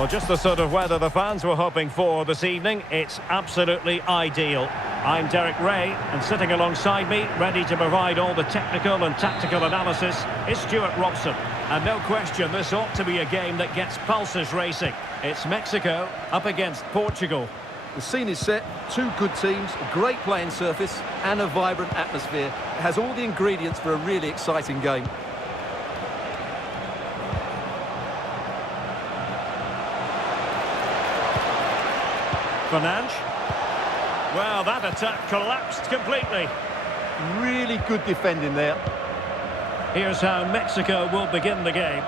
Well, just the sort of weather the fans were hoping for this evening. It's absolutely ideal. I'm Derek Ray, and sitting alongside me, ready to provide all the technical and tactical analysis, is Stuart Robson. And no question, this ought to be a game that gets pulses racing. It's Mexico up against Portugal. The scene is set, two good teams, a great playing surface and a vibrant atmosphere. It has all the ingredients for a really exciting game. Fernandes. Well, that attack collapsed completely. Really good defending there. Here's how Mexico will begin the game.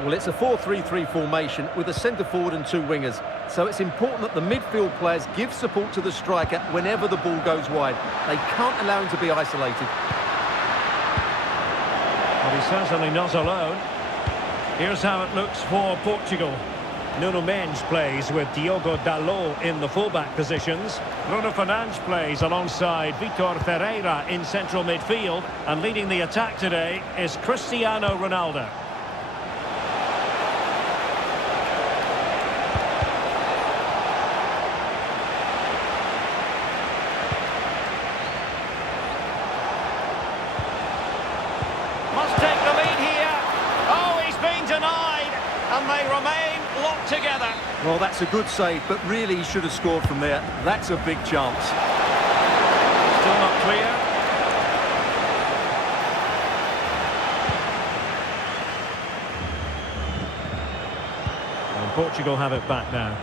Well, it's a 4-3-3 formation with a centre forward and two wingers. So it's important that the midfield players give support to the striker whenever the ball goes wide. They can't allow him to be isolated. Well, he's certainly not alone. Here's how it looks for Portugal. Nuno Mendes plays with Diogo Dalot in the fullback positions. Bruno Fernandes plays alongside Vitor Ferreira in central midfield. And leading the attack today is Cristiano Ronaldo. Must take the lead here. Oh, he's been denied. And they remain locked together. Well, that's a good save, but really he should have scored from there. That's a big chance. Still not clear. And Portugal have it back now.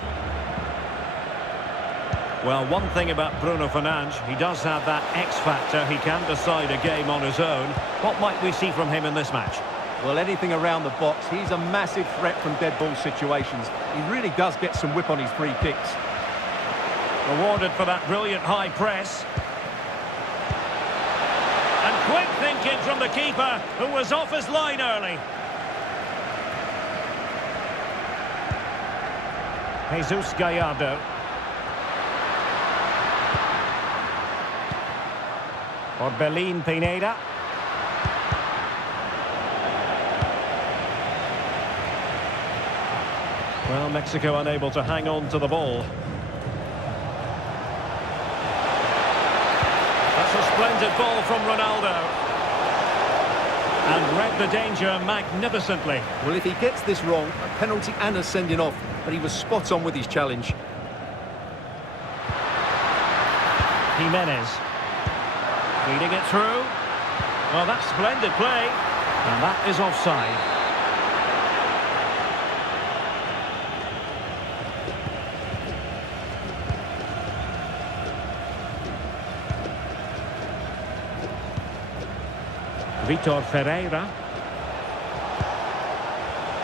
Well, one thing about Bruno Fernandes, he does have that X factor. He can decide a game on his own. What might we see from him in this match? Well, anything around the box. He's a massive threat from dead ball situations. He really does get some whip on his free kicks. Rewarded for that brilliant high press. And quick thinking from the keeper, who was off his line early. Jesus Gallardo. Orbelín Pineda. Well, Mexico unable to hang on to the ball. That's a splendid ball from Ronaldo. And read the danger magnificently. Well, if he gets this wrong, a penalty and a sending off, but he was spot on with his challenge. Jimenez. Feeding it through. Well, that's splendid play. And that is offside. Vitor Ferreira.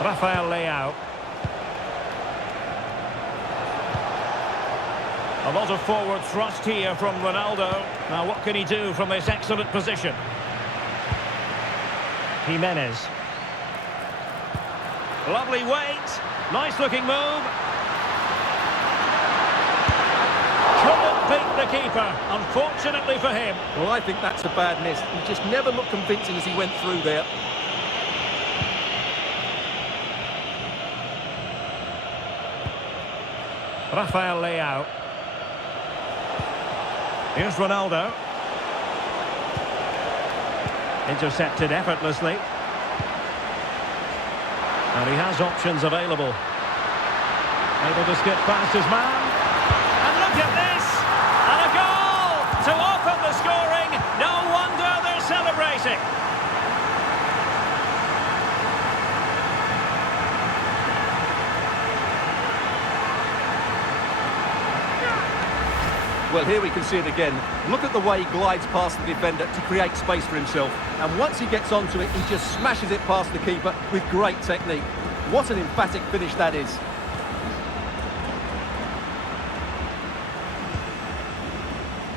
Rafael Leao. A lot of forward thrust here from Ronaldo. Now what can he do from this excellent position? Jimenez. Lovely weight. Nice looking move. Couldn't beat the keeper, unfortunately for him. Well, I think that's a bad miss. He just never looked convincing as he went through there. Rafael Leao. Here's Ronaldo. Intercepted effortlessly. And he has options available. Able to skip past his man. And look at this! And a goal to open the scoring. No wonder they're celebrating. Well, here we can see it again. Look at the way he glides past the defender to create space for himself. And once he gets onto it, he just smashes it past the keeper with great technique. What an emphatic finish that is.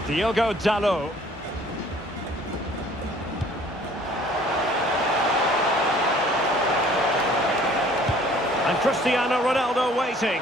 Diogo Dalot. And Cristiano Ronaldo waiting.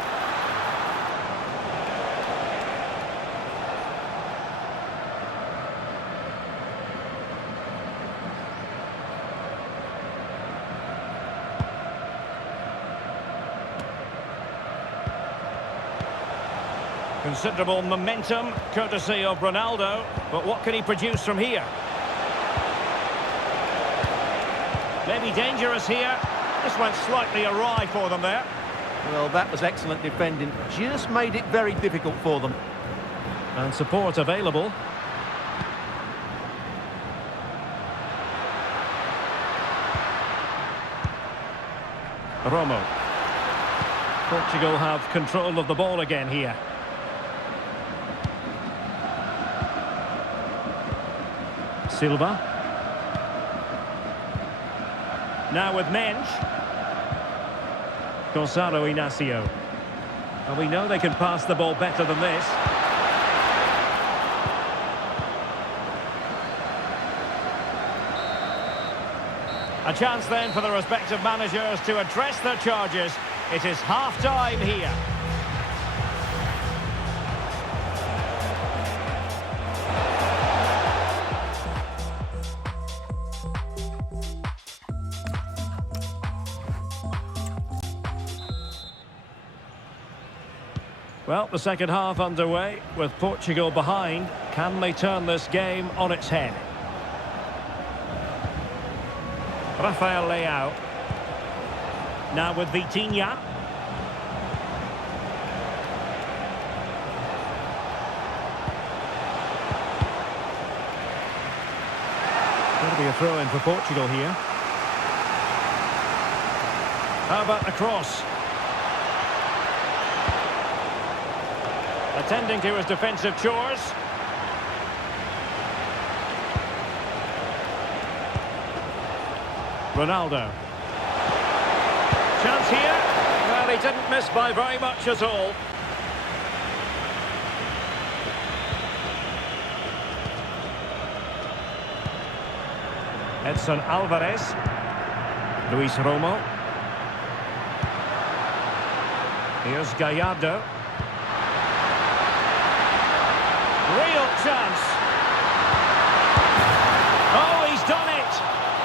Considerable momentum, courtesy of Ronaldo. But what can he produce from here? Maybe dangerous here. This went slightly awry for them there. Well, that was excellent defending. Just made it very difficult for them. And support available. Romo. Portugal have control of the ball again here. Silva. Now with Mensch. Gonzalo Inacio. And we know they can pass the ball better than this. A chance then for the respective managers to address their charges. It is half-time here. Well, the second half underway with Portugal behind. Can they turn this game on its head? Rafael Leao. Now with Vitinha. Going to be a throw-in for Portugal here. How about the cross? Attending to his defensive chores. Ronaldo. Chance here. Well, he didn't miss by very much at all. Edson Alvarez. Luis Romo. Here's Gallardo. Real chance. Oh, he's done it.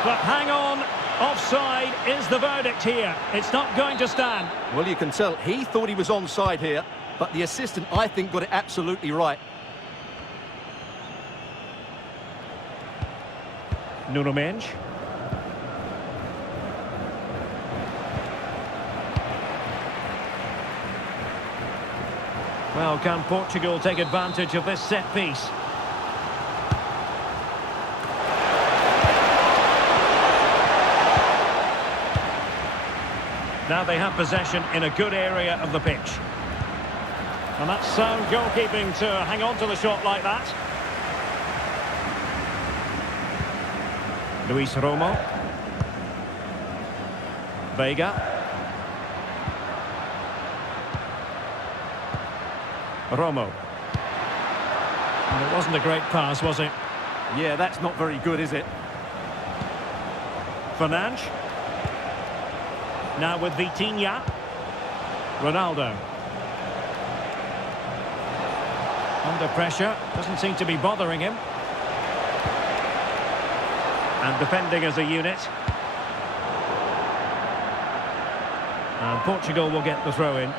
But hang on. Offside is the verdict here. It's not going to stand. Well, you can tell he thought he was onside here, but the assistant, I think, got it absolutely right. Nuno Mensch. Well, can Portugal take advantage of this set piece? Now they have possession in a good area of the pitch. And that's sound goalkeeping to hang on to the shot like that. Luis Romo. Vega. Romo. And it wasn't a great pass, was it? Yeah, that's not very good, is it? Fernandes. Now with Vitinha. Ronaldo. Under pressure. Doesn't seem to be bothering him. And defending as a unit. And Portugal will get the throw-in.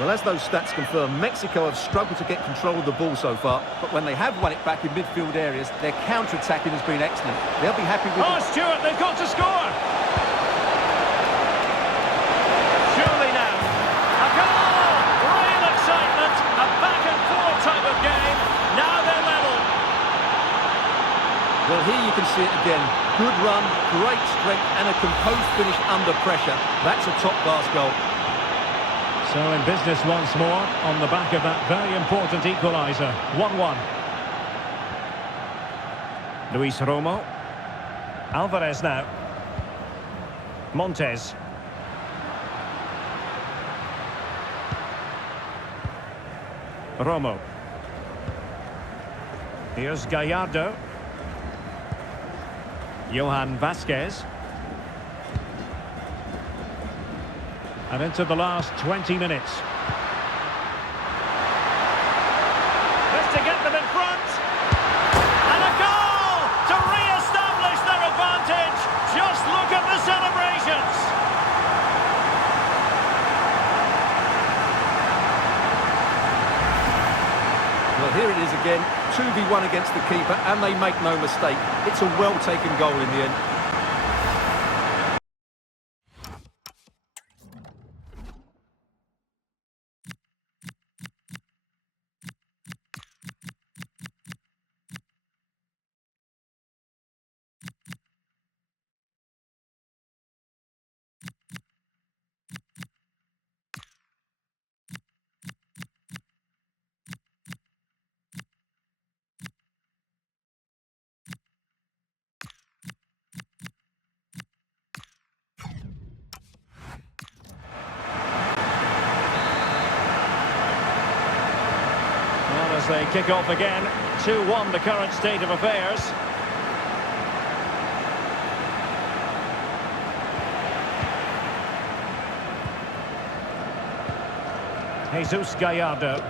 Well, as those stats confirm, Mexico have struggled to get control of the ball so far, but when they have won it back in midfield areas, their counter-attacking has been excellent. They'll be happy with... Oh, Stuart, they've got to score! Surely now. A goal! Real excitement! A back-and-forth type of game. Now they're level. Well, here you can see it again. Good run, great strength, and a composed finish under pressure. That's a top-class goal. So in business once more on the back of that very important equaliser. 1-1. Luis Romo. Alvarez now. Montes. Romo. Here's Gallardo. Johan Vasquez. And into the last 20 minutes. Just to get them in front. And a goal to re-establish their advantage. Just look at the celebrations. again, 2v1 against the keeper, and they make no mistake. It's a well-taken goal in the end. As they kick off again, 2-1 the current state of affairs. Jesus Gallardo.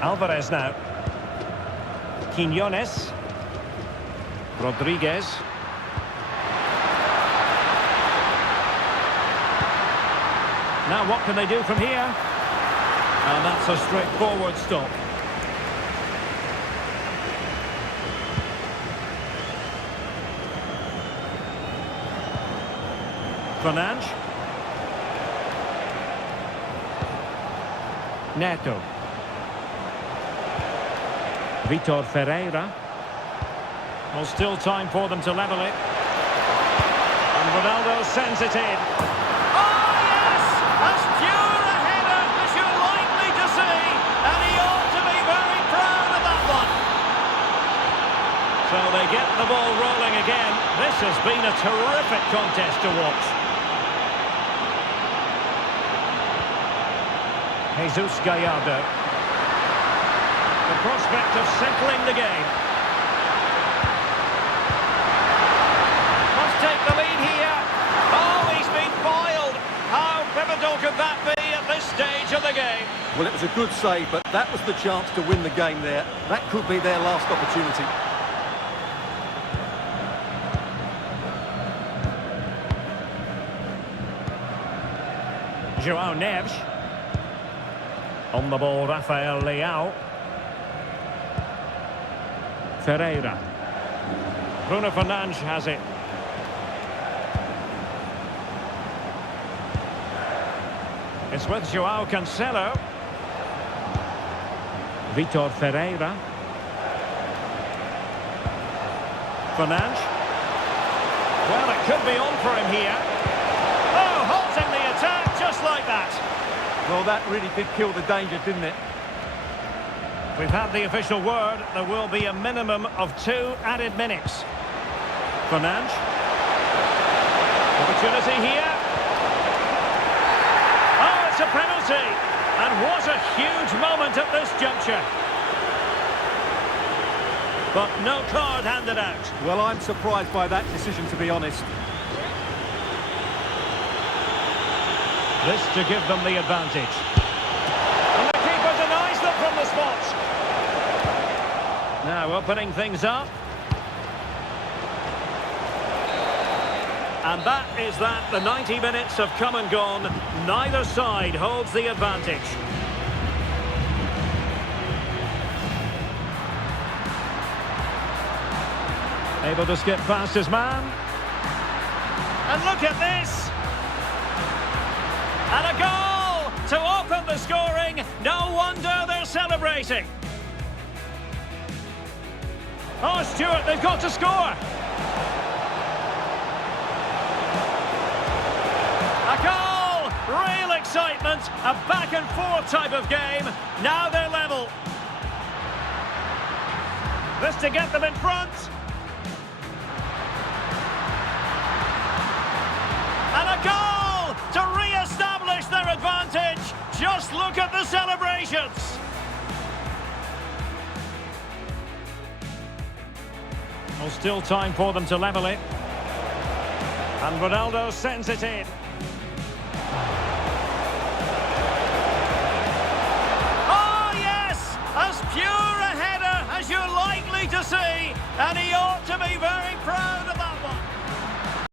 Alvarez now. Quiñones. Rodriguez. Now what can they do from here? And that's a straightforward stop. Fernandes. Neto. Vitor Ferreira. Well, still time for them to level it. And Ronaldo sends it in. Oh, yes! As pure a header as you're likely to see. And he ought to be very proud of that one. So they get the ball rolling again. This has been a terrific contest to watch. Jesus Gallardo. The prospect of settling the game. Must take the lead here. Oh, he's been foiled. How pivotal could that be at this stage of the game? Well, it was a good save, but that was the chance to win the game there. That could be their last opportunity. João Neves. On the ball, Rafael Leao. Ferreira. Bruno Fernandes has it. It's with João Cancelo. Vitor Ferreira. Fernandes. Well, it could be on for him here. Oh, halting the attack just like that. Well, that really did kill the danger, didn't it? We've had the official word. There will be a minimum of 2 added minutes. Fernandes. Opportunity here. Oh, it's a penalty. And what a huge moment at this juncture. But no card handed out. Well, I'm surprised by that decision, to be honest. This to give them the advantage. And the keeper denies them from the spot. Now opening things up. And that is that. The 90 minutes have come and gone. Neither side holds the advantage. Able to skip past his man. And look at this. And a goal to open the scoring. No wonder they're celebrating. Oh, Stuart, they've got to score. A goal! Real excitement. A back-and-forth type of game. Now they're level. This to get them in front. And a goal to re-establish their advantage. Just look at the celebrations. Well, still time for them to level it. And Ronaldo sends it in. Oh, yes! As pure a header as you're likely to see. And he ought to be very proud